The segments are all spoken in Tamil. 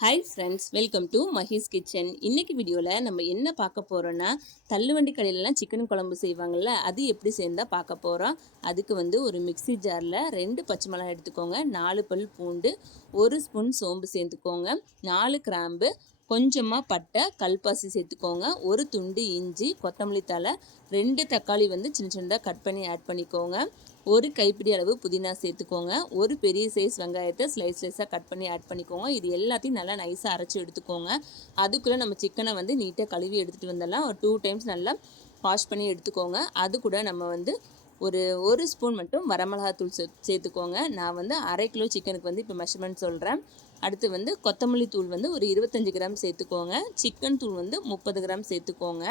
Hi friends welcome to Mahi's kitchen இன்னைக்கு வீடியோவில் நம்ம என்ன பார்க்க போகிறோன்னா தள்ளுவண்டி கடையிலலாம் சிக்கன் குழம்பு செய்வாங்கள்ல அது எப்படி சேர்ந்தா பார்க்க போகிறோம் அதுக்கு வந்து ஒரு மிக்ஸி ஜாரில் ரெண்டு பச்சை மிளகாய் எடுத்துக்கோங்க நாலு பல் பூண்டு ஒரு ஸ்பூன் சோம்பு சேர்த்துக்கோங்க நாலு கிராம்பு கொஞ்சமாக பட்டை கல்பாசி சேர்த்துக்கோங்க. ஒரு துண்டு இஞ்சி கொத்தமல்லி தழை ரெண்டு தக்காளி வந்து சின்ன சின்னதாக கட் பண்ணி ஆட் பண்ணிக்கோங்க. ஒரு கைப்பிடி அளவு புதினா சேர்த்துக்கோங்க. ஒரு பெரிய சைஸ் வெங்காயத்தை ஸ்லைஸ் ஸ்லைஸாக கட் பண்ணி ஆட் பண்ணிக்கோங்க. இது எல்லாத்தையும் நல்லா நைஸாக அரைச்சி எடுத்துக்கோங்க. அதுக்குள்ளே நம்ம சிக்கனை வந்து நீட்டாக கழுவி எடுத்துகிட்டு வந்துடலாம். ஒரு டூ டைம்ஸ் நல்லா வாஷ் பண்ணி எடுத்துக்கோங்க. அது கூட நம்ம வந்து ஒரு ஒரு ஸ்பூன் மட்டும் வரமிளகாத்தூள் சே சேர்த்துக்கோங்க. நான் வந்து அரை கிலோ சிக்கனுக்கு வந்து இப்போ மெஷர்மெண்ட் சொல்கிறேன் அடுத்து வந்து கொத்தமல்லி தூள் வந்து ஒரு இருபத்தஞ்சி கிராம் சேர்த்துக்கோங்க. சிக்கன் தூள் வந்து முப்பது கிராம் சேர்த்துக்கோங்க.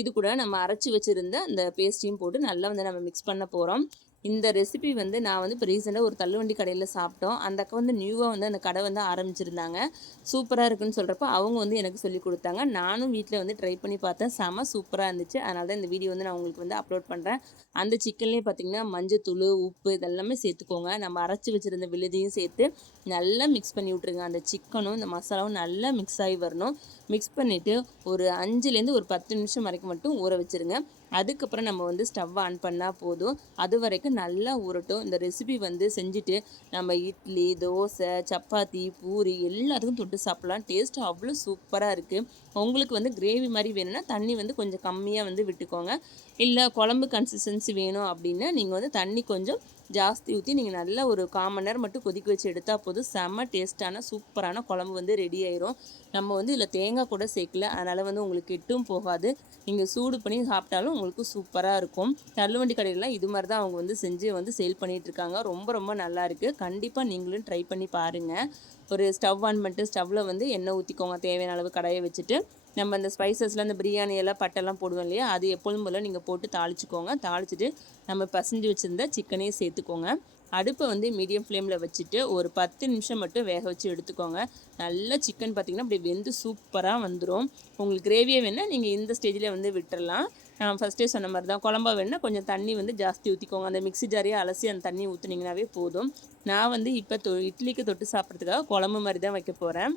இது கூட நம்ம அரைச்சி வச்சுருந்த அந்த பேஸ்ட்டையும் போட்டு நல்லா வந்து நம்ம மிக்ஸ் பண்ண போகிறோம் இந்த ரெசிபி வந்து நான் வந்து இப்போ ரீசெண்டாக ஒரு தள்ளுவண்டி கடையில் சாப்பிட்டோம். அந்த அக்கா வந்து நியூவாக வந்து அந்த கடை வந்து ஆரம்பிச்சிருந்தாங்க. சூப்பராக இருக்குன்னு சொல்கிறப்ப அவங்க வந்து எனக்கு சொல்லி கொடுத்தாங்க. நானும் வீட்டில் வந்து ட்ரை பண்ணி பார்த்தேன். செம சூப்பராக இருந்துச்சு. அதனால தான் இந்த வீடியோ வந்து நான் உங்களுக்கு வந்து அப்லோட் பண்ணுறேன் அந்த சிக்கன்லேயே பார்த்தீங்கன்னா மஞ்சத்தூள் உப்பு இதெல்லாமே சேர்த்துக்கோங்க. நம்ம அரைச்சி வச்சுருந்த விழுதியும் சேர்த்து நல்லா மிக்ஸ் பண்ணி விட்ருங்க அந்த சிக்கனும் இந்த மசாலாவும் நல்லா மிக்ஸ் ஆகி வரணும். மிக்ஸ் பண்ணிவிட்டு ஒரு அஞ்சுலேருந்து ஒரு பத்து நிமிஷம் வரைக்கும் மட்டும் ஊற வச்சுருங்க. அதுக்கப்புறம் நம்ம வந்து ஸ்டவ் ஆன் பண்ணால் போதும். அது வரைக்கும் நல்லா ஊறட்டும். இந்த ரெசிபி வந்து செஞ்சுட்டு நம்ம இட்லி தோசை சப்பாத்தி பூரி எல்லாத்துக்கும் தொட்டு சாப்பிட்லாம். டேஸ்ட் அவ்வளோ சூப்பராக இருக்குது உங்களுக்கு வந்து கிரேவி மாதிரி வேணும்னா தண்ணி வந்து கொஞ்சம் கம்மியாக வந்து விட்டுக்கோங்க. இல்லை குழம்பு கன்சிஸ்டன்சி வேணும் அப்படின்னா நீங்கள் வந்து தண்ணி கொஞ்சம் ஜாஸ்தி ஊற்றி நீங்கள் நல்லா ஒரு காமன் நேரம் மட்டும் கொதிக்க வச்சு எடுத்தால் போதும். செம்ம டேஸ்ட்டான சூப்பரான குழம்பு வந்து ரெடி ஆயிரும். நம்ம வந்து இதில் தேங்காய் கூட சேர்க்கல. அதனால் வந்து உங்களுக்கு கெட்டும் போகாது. நீங்கள் சூடு பண்ணி சாப்பிட்டாலும் உங்களுக்கு சூப்பராக இருக்கும். தள்ளுவண்டி கடையிலலாம் இது மாதிரி தான் அவங்க வந்து செஞ்சு வந்து சேல் பண்ணிகிட்ருக்காங்க ரொம்ப ரொம்ப நல்லாயிருக்கு கண்டிப்பாக நீங்களும் ட்ரை பண்ணி பாருங்கள் ஒரு ஸ்டவ் ஆன் பண்ணிட்டு ஸ்டவ்வில் வந்து எண்ணெய் ஊற்றிக்கோங்க தேவையான அளவு கடையை வச்சுட்டு. நம்ம அந்த ஸ்பைசஸில் அந்த பிரியாணி எல்லாம் பட்டெல்லாம் போடுவோம் இல்லையா? அது எப்பொழுதும் போல் நீங்கள் போட்டு தாளிச்சிக்கோங்க. தாளிச்சிட்டு நம்ம பசஞ்சு வச்சுருந்த சிக்கனையும் சேர்த்துக்கோங்க. அடுப்பை வந்து மீடியம் ஃப்ளேமில் வச்சுட்டு ஒரு பத்து நிமிஷம் மட்டும் வேக வச்சு எடுத்துக்கோங்க. நல்லா சிக்கன் பார்த்திங்கன்னா அப்படி வெந்து சூப்பராக வந்துடும் உங்களுக்கு கிரேவியை வேணால் நீங்கள் இந்த ஸ்டேஜில் வந்து விட்டுறலாம். நான் ஃபஸ்ட்டே சொன்ன மாதிரி தான் குழம்பா வேணால் கொஞ்சம் தண்ணி வந்து ஜாஸ்தி ஊற்றிக்கோங்க அந்த மிக்ஸி ஜாரியை அலசி அந்த தண்ணி ஊற்றுனீங்கனாவே போதும். நான் வந்து இப்போ தொ இட்லிக்கு தொட்டு சாப்பிட்றதுக்காக குழம்பு மாதிரி தான் வைக்க போகிறேன்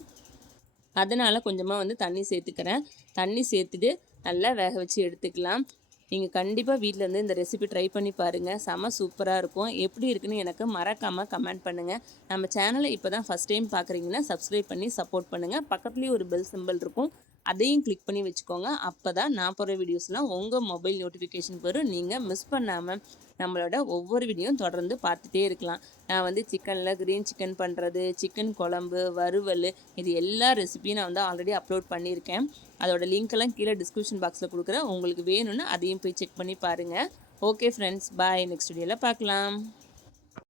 அதனால் கொஞ்சமாக வந்து தண்ணி சேர்த்துக்கிறேன். தண்ணி சேர்த்துட்டு நல்லா வேக வச்சு எடுத்துக்கலாம். நீங்கள் கண்டிப்பாக வீட்டில் இருந்து இந்த ரெசிபி ட்ரை பண்ணி பாருங்கள் செம சூப்பராக இருக்கும். எப்படி இருக்குன்னு எனக்கு மறக்காமல் கமெண்ட் பண்ணுங்கள் நம்ம சேனலை இப்போ தான் ஃபஸ்ட் டைம் பார்க்குறீங்கன்னா சப்ஸ்கிரைப் பண்ணி சப்போர்ட் பண்ணுங்கள் பக்கத்துலேயே ஒரு பெல் சிம்பிள் இருக்கும். அதையும் கிளிக் பண்ணி வச்சுக்கோங்க. அப்போ தான் நான் போகிற வீடியோஸ்லாம் உங்கள் மொபைல் நோட்டிஃபிகேஷன் வரும். நீங்கள் மிஸ் பண்ணாமல் நம்மளோட ஒவ்வொரு வீடியோவும் தொடர்ந்து பார்த்துட்டே இருக்கலாம். நான் வந்து சிக்கனில் க்ரீன் சிக்கன் பண்ணுறது சிக்கன் குழம்பு வறுவல் இது எல்லா ரெசிபியும் நான் வந்து ஆல்ரெடி அப்லோட் பண்ணியிருக்கேன். அதோட லிங்க்கெல்லாம் கீழே டிஸ்கிரிப்ஷன் பாக்ஸில் கொடுக்குறேன். உங்களுக்கு வேணும்னு அதையும் போய் செக் பண்ணி பாருங்கள் ஓகே ஃப்ரெண்ட்ஸ் பாய் நெக்ஸ்ட் வீடியோவில் பார்க்கலாம்.